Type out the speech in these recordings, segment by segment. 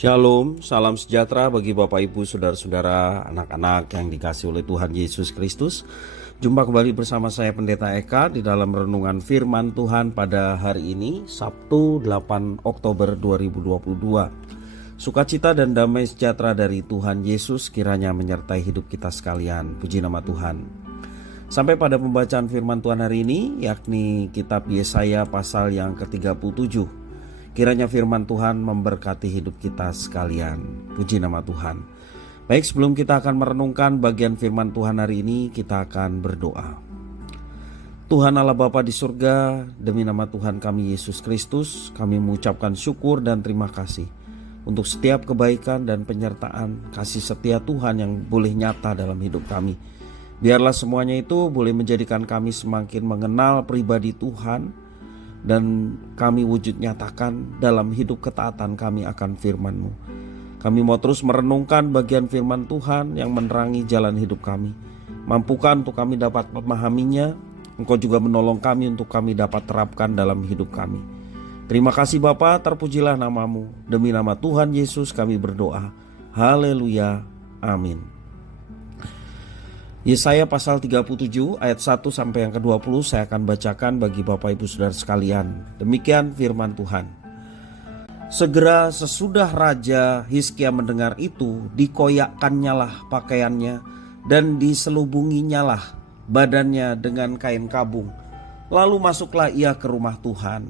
Shalom, salam sejahtera bagi Bapak Ibu, Saudara-saudara, anak-anak yang dikasihi oleh Tuhan Yesus Kristus. Jumpa kembali bersama saya Pendeta Eka di dalam renungan firman Tuhan pada hari ini, Sabtu 8 Oktober 2022. Sukacita dan damai sejahtera dari Tuhan Yesus kiranya menyertai hidup kita sekalian. Puji nama Tuhan. Sampai pada pembacaan firman Tuhan hari ini, yakni kitab Yesaya pasal yang ke-37. Kiranya firman Tuhan memberkati hidup kita sekalian. Puji nama Tuhan. Baik, sebelum kita akan merenungkan bagian firman Tuhan hari ini, kita akan berdoa. Tuhan Allah Bapa di surga, demi nama Tuhan kami Yesus Kristus, kami mengucapkan syukur dan terima kasih untuk setiap kebaikan dan penyertaan kasih setia Tuhan yang boleh nyata dalam hidup kami. Biarlah semuanya itu boleh menjadikan kami semakin mengenal pribadi Tuhan, dan kami wujud nyatakan dalam hidup ketaatan kami akan firman-Mu. Kami mau terus merenungkan bagian firman Tuhan yang menerangi jalan hidup kami. Mampukan untuk kami dapat memahaminya. Engkau juga menolong kami untuk kami dapat terapkan dalam hidup kami. Terima kasih Bapa, terpujilah nama-Mu. Demi nama Tuhan Yesus kami berdoa. Haleluya. Amin. Yesaya pasal 37 ayat 1 sampai yang ke-20 saya akan bacakan bagi Bapak Ibu Saudara sekalian. Demikian firman Tuhan. Segera sesudah Raja Hizkia mendengar itu, dikoyakkannyalah lah pakaiannya dan diselubunginyalah badannya dengan kain kabung. Lalu masuklah ia ke rumah Tuhan.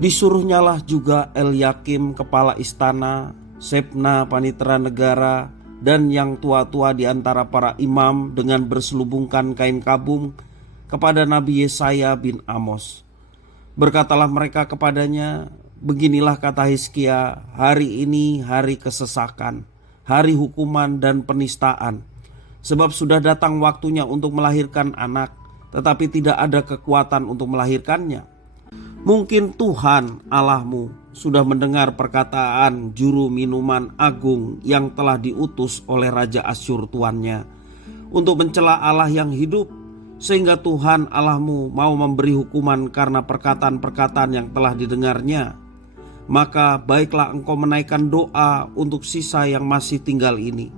Disuruhnyalah juga Elyakim kepala istana, Sebna panitera negara, dan yang tua-tua di antara para imam dengan berselubungkan kain kabung kepada Nabi Yesaya bin Amos. Berkatalah mereka kepadanya, beginilah kata Hizkia, hari ini hari kesesakan, hari hukuman dan penistaan. Sebab sudah datang waktunya untuk melahirkan anak, tetapi tidak ada kekuatan untuk melahirkannya. Mungkin Tuhan Allahmu sudah mendengar perkataan juru minuman agung yang telah diutus oleh Raja Asyur tuannya untuk mencela Allah yang hidup, sehingga Tuhan Allahmu mau memberi hukuman karena perkataan-perkataan yang telah didengarnya. Maka baiklah engkau menaikkan doa untuk sisa yang masih tinggal ini.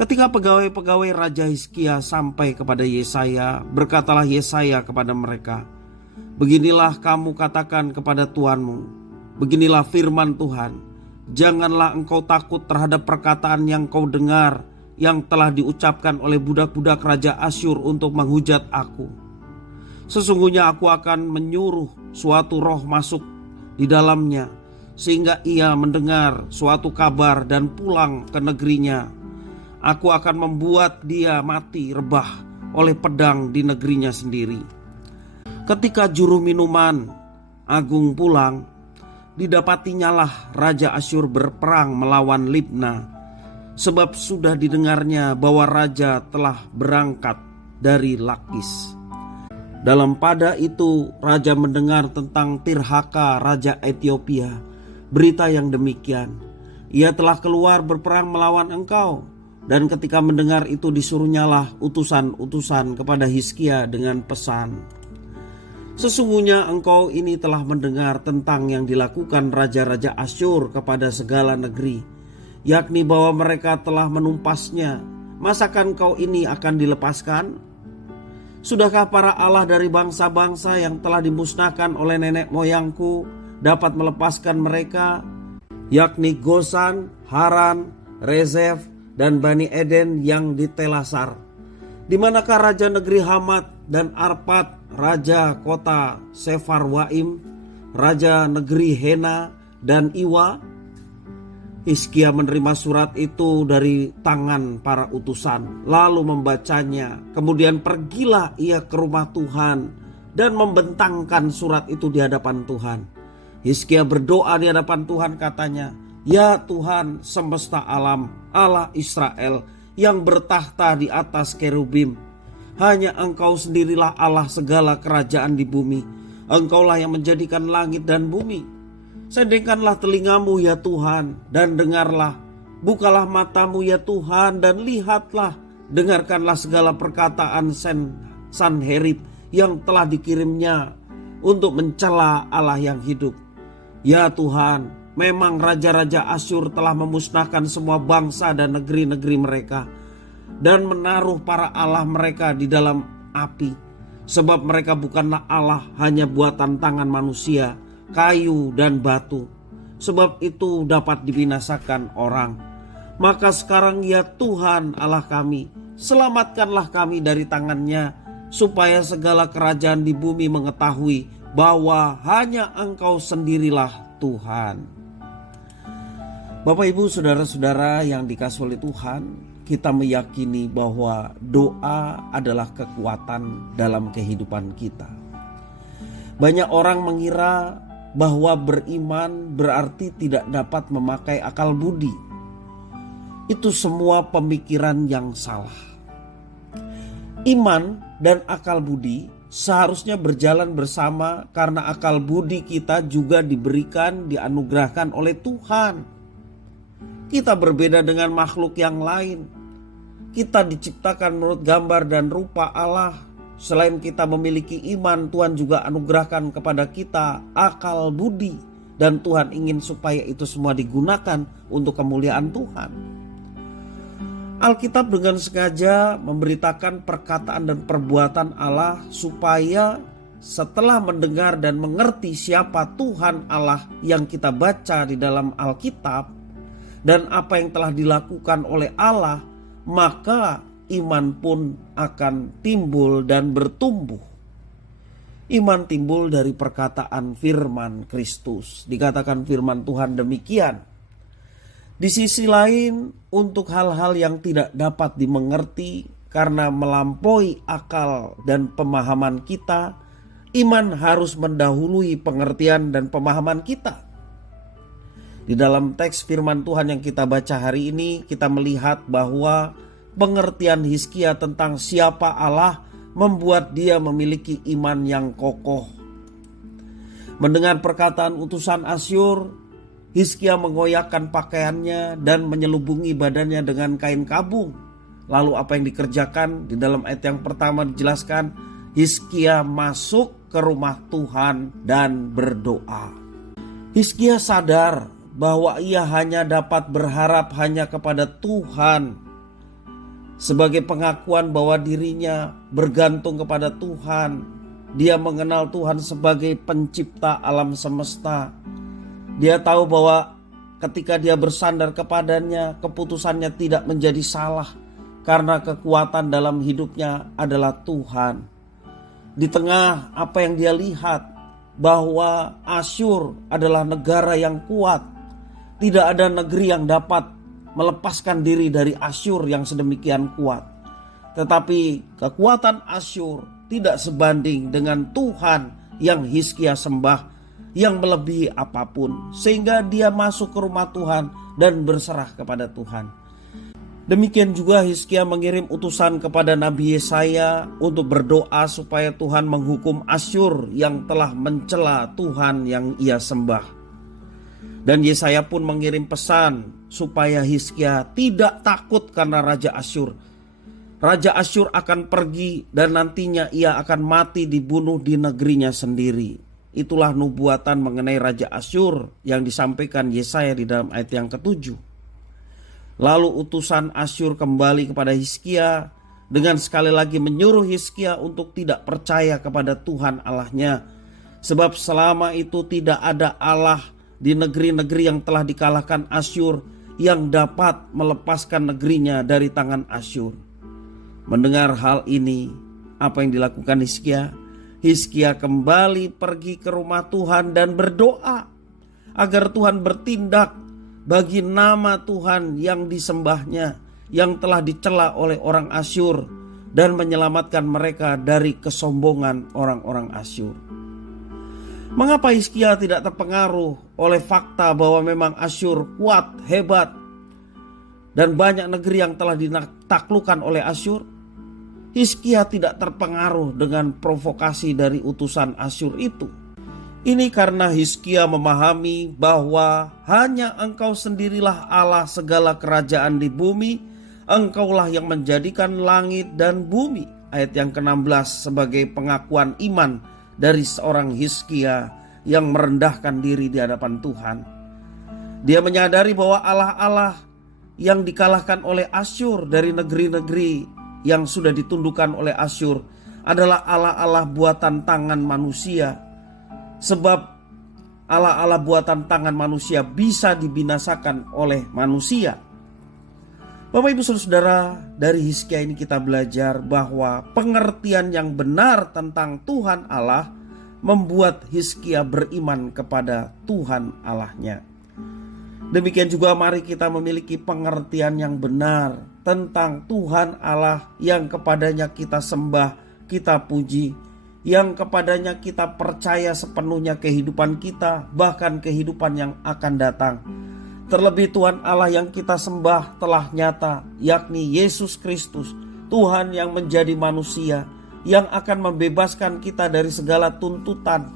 Ketika pegawai-pegawai Raja Hizkia sampai kepada Yesaya, berkatalah Yesaya kepada mereka, beginilah kamu katakan kepada tuanmu, beginilah firman Tuhan, janganlah engkau takut terhadap perkataan yang kau dengar, yang telah diucapkan oleh budak-budak Raja Asyur untuk menghujat aku. Sesungguhnya aku akan menyuruh suatu roh masuk di dalamnya, sehingga ia mendengar suatu kabar dan pulang ke negerinya. Aku akan membuat dia mati rebah oleh pedang di negerinya sendiri. Ketika juru minuman agung pulang, didapatinyalah Raja Asyur berperang melawan Libna, sebab sudah didengarnya bahwa raja telah berangkat dari Lakis. Dalam pada itu raja mendengar tentang Tirhaka raja Ethiopia berita yang demikian, ia telah keluar berperang melawan engkau. Dan ketika mendengar itu disuruhnyalah utusan-utusan kepada Hizkia dengan pesan, sesungguhnya engkau ini telah mendengar tentang yang dilakukan raja-raja Asyur kepada segala negeri, yakni bahwa mereka telah menumpasnya. Masakan kau ini akan dilepaskan? Sudahkah para Allah dari bangsa-bangsa yang telah dimusnahkan oleh nenek moyangku dapat melepaskan mereka, yakni Gosan, Haran, Rezef, dan Bani Eden yang di Telasar? Di manakah raja negeri Hamat dan Arpad, raja kota Sefarwaim, raja negeri Hena dan Iwa? Hizkia menerima surat itu dari tangan para utusan, lalu membacanya. Kemudian pergilah ia ke rumah Tuhan dan membentangkan surat itu di hadapan Tuhan. Hizkia berdoa di hadapan Tuhan, katanya, ya Tuhan semesta alam, Allah Israel yang bertahta di atas kerubim, hanya Engkau sendirilah Allah segala kerajaan di bumi. Engkaulah yang menjadikan langit dan bumi. Sendengkanlah telingamu ya Tuhan dan dengarlah. Bukalah matamu ya Tuhan dan lihatlah. Dengarkanlah segala perkataan Sanherib yang telah dikirimnya untuk mencela Allah yang hidup. Ya Tuhan, memang raja-raja Asyur telah memusnahkan semua bangsa dan negeri-negeri mereka dan menaruh para allah mereka di dalam api. Sebab mereka bukanlah Allah, hanya buatan tangan manusia, kayu dan batu. Sebab itu dapat dibinasakan orang. Maka sekarang ya Tuhan Allah kami, selamatkanlah kami dari tangannya, supaya segala kerajaan di bumi mengetahui bahwa hanya Engkau sendirilah Tuhan. Bapak, Ibu, saudara-saudara yang dikasihi oleh Tuhan, kita meyakini bahwa doa adalah kekuatan dalam kehidupan kita. Banyak orang mengira bahwa beriman berarti tidak dapat memakai akal budi. Itu semua pemikiran yang salah. Iman dan akal budi seharusnya berjalan bersama, karena akal budi kita juga diberikan, dianugerahkan oleh Tuhan. Kita berbeda dengan makhluk yang lain. Kita diciptakan menurut gambar dan rupa Allah. Selain kita memiliki iman, Tuhan juga anugerahkan kepada kita akal budi. Dan Tuhan ingin supaya itu semua digunakan untuk kemuliaan Tuhan. Alkitab dengan sengaja memberitakan perkataan dan perbuatan Allah, supaya setelah mendengar dan mengerti siapa Tuhan Allah yang kita baca di dalam Alkitab dan apa yang telah dilakukan oleh Allah, maka iman pun akan timbul dan bertumbuh. Iman timbul dari perkataan firman Kristus. Dikatakan firman Tuhan demikian. Di sisi lain, untuk hal-hal yang tidak dapat dimengerti karena melampaui akal dan pemahaman kita, iman harus mendahului pengertian dan pemahaman kita. Di dalam teks firman Tuhan yang kita baca hari ini, kita melihat bahwa pengertian Hizkia tentang siapa Allah membuat dia memiliki iman yang kokoh. Mendengar perkataan utusan Asyur, Hizkia mengoyakkan pakaiannya dan menyelubungi badannya dengan kain kabung. Lalu apa yang dikerjakan? Di dalam ayat yang pertama dijelaskan, Hizkia masuk ke rumah Tuhan dan berdoa. Hizkia sadar bahwa ia hanya dapat berharap hanya kepada Tuhan, sebagai pengakuan bahwa dirinya bergantung kepada Tuhan. Dia mengenal Tuhan sebagai pencipta alam semesta. Dia tahu bahwa ketika dia bersandar kepadanya, keputusannya tidak menjadi salah, karena kekuatan dalam hidupnya adalah Tuhan. Di tengah apa yang dia lihat, bahwa Asyur adalah negara yang kuat. Tidak ada negeri yang dapat melepaskan diri dari Asyur yang sedemikian kuat. Tetapi kekuatan Asyur tidak sebanding dengan Tuhan yang Hizkia sembah, yang melebihi apapun. Sehingga dia masuk ke rumah Tuhan dan berserah kepada Tuhan. Demikian juga Hizkia mengirim utusan kepada Nabi Yesaya untuk berdoa supaya Tuhan menghukum Asyur yang telah mencela Tuhan yang ia sembah. Dan Yesaya pun mengirim pesan supaya Hizkia tidak takut karena Raja Asyur. Raja Asyur akan pergi dan nantinya ia akan mati dibunuh di negerinya sendiri. Itulah nubuatan mengenai Raja Asyur yang disampaikan Yesaya di dalam ayat yang ke-7. Lalu utusan Asyur kembali kepada Hizkia dengan sekali lagi menyuruh Hizkia untuk tidak percaya kepada Tuhan Allahnya. Sebab selama itu tidak ada Allah di negeri-negeri yang telah dikalahkan Asyur yang dapat melepaskan negerinya dari tangan Asyur. Mendengar hal ini, apa yang dilakukan Hizkia? Hizkia kembali pergi ke rumah Tuhan dan berdoa agar Tuhan bertindak bagi nama Tuhan yang disembahnya, yang telah dicela oleh orang Asyur, dan menyelamatkan mereka dari kesombongan orang-orang Asyur. Mengapa Hizkia tidak terpengaruh oleh fakta bahwa memang Asyur kuat, hebat, dan banyak negeri yang telah ditaklukkan oleh Asyur? Hizkia tidak terpengaruh dengan provokasi dari utusan Asyur itu. Ini karena Hizkia memahami bahwa hanya Engkau sendirilah Allah segala kerajaan di bumi. Engkaulah yang menjadikan langit dan bumi. Ayat yang ke-16 sebagai pengakuan iman dari seorang Hizkia yang merendahkan diri di hadapan Tuhan. Dia menyadari bahwa Allah-Allah yang dikalahkan oleh Asyur dari negeri-negeri yang sudah ditundukkan oleh Asyur adalah Allah-Allah buatan tangan manusia. Sebab Allah-Allah buatan tangan manusia bisa dibinasakan oleh manusia. Bapak Ibu Saudara, dari Hizkia ini kita belajar bahwa pengertian yang benar tentang Tuhan Allah membuat Hizkia beriman kepada Tuhan Allahnya. Demikian juga mari kita memiliki pengertian yang benar tentang Tuhan Allah yang kepadanya kita sembah, kita puji, yang kepadanya kita percaya sepenuhnya kehidupan kita, bahkan kehidupan yang akan datang. Terlebih Tuhan Allah yang kita sembah telah nyata, yakni Yesus Kristus, Tuhan yang menjadi manusia, yang akan membebaskan kita dari segala tuntutan,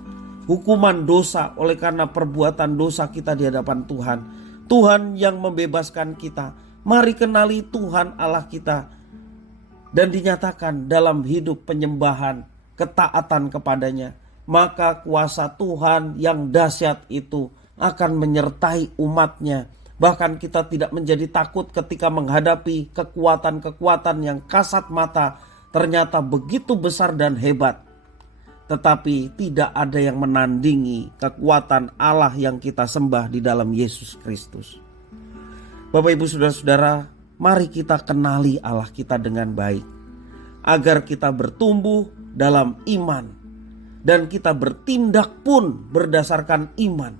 hukuman dosa oleh karena perbuatan dosa kita di hadapan Tuhan. Tuhan yang membebaskan kita. Mari kenali Tuhan Allah kita dan dinyatakan dalam hidup penyembahan, ketaatan kepadanya. Maka kuasa Tuhan yang dahsyat itu akan menyertai umatnya. Bahkan kita tidak menjadi takut ketika menghadapi kekuatan-kekuatan yang kasat mata ternyata begitu besar dan hebat. Tetapi tidak ada yang menandingi kekuatan Allah yang kita sembah di dalam Yesus Kristus. Bapak Ibu Saudara-saudara, mari kita kenali Allah kita dengan baik, agar kita bertumbuh dalam iman dan kita bertindak pun berdasarkan iman.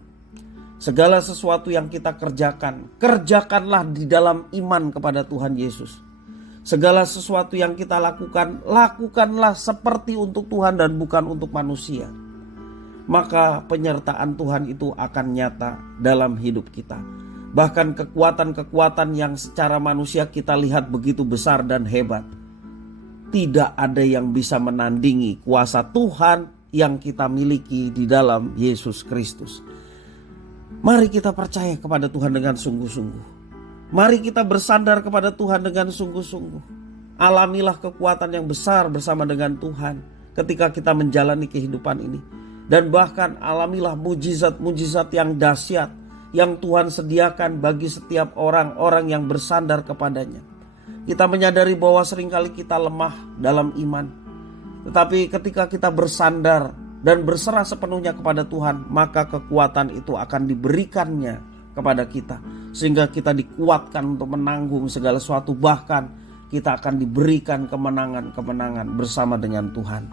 Segala sesuatu yang kita kerjakan, kerjakanlah di dalam iman kepada Tuhan Yesus. Segala sesuatu yang kita lakukan, lakukanlah seperti untuk Tuhan dan bukan untuk manusia. Maka penyertaan Tuhan itu akan nyata dalam hidup kita. Bahkan kekuatan-kekuatan yang secara manusia kita lihat begitu besar dan hebat, tidak ada yang bisa menandingi kuasa Tuhan yang kita miliki di dalam Yesus Kristus. Mari kita percaya kepada Tuhan dengan sungguh-sungguh. Mari kita bersandar kepada Tuhan dengan sungguh-sungguh. Alamilah kekuatan yang besar bersama dengan Tuhan ketika kita menjalani kehidupan ini. Dan bahkan alamilah mujizat-mujizat yang dahsyat yang Tuhan sediakan bagi setiap orang-orang yang bersandar kepadanya. Kita menyadari bahwa seringkali kita lemah dalam iman. Tetapi ketika kita bersandar dan berserah sepenuhnya kepada Tuhan, maka kekuatan itu akan diberikannya kepada kita, sehingga kita dikuatkan untuk menanggung segala sesuatu. Bahkan kita akan diberikan kemenangan-kemenangan bersama dengan Tuhan.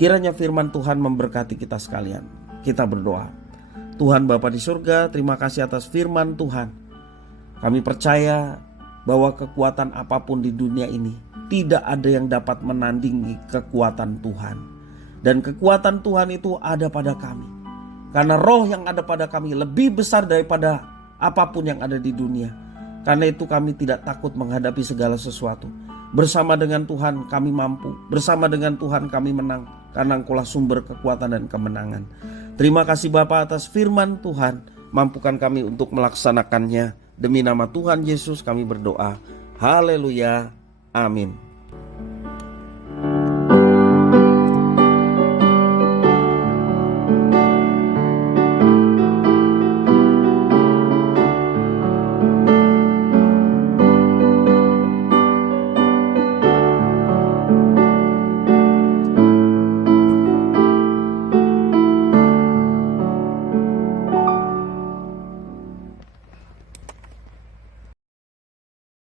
Kiranya firman Tuhan memberkati kita sekalian. Kita berdoa. Tuhan Bapa di surga, terima kasih atas firman Tuhan. Kami percaya bahwa kekuatan apapun di dunia ini tidak ada yang dapat menandingi kekuatan Tuhan. Dan kekuatan Tuhan itu ada pada kami. Karena roh yang ada pada kami lebih besar daripada apapun yang ada di dunia. Karena itu kami tidak takut menghadapi segala sesuatu. Bersama dengan Tuhan kami mampu. Bersama dengan Tuhan kami menang. Karena Engkaulah sumber kekuatan dan kemenangan. Terima kasih Bapa atas firman Tuhan. Mampukan kami untuk melaksanakannya. Demi nama Tuhan Yesus kami berdoa. Haleluya. Amin.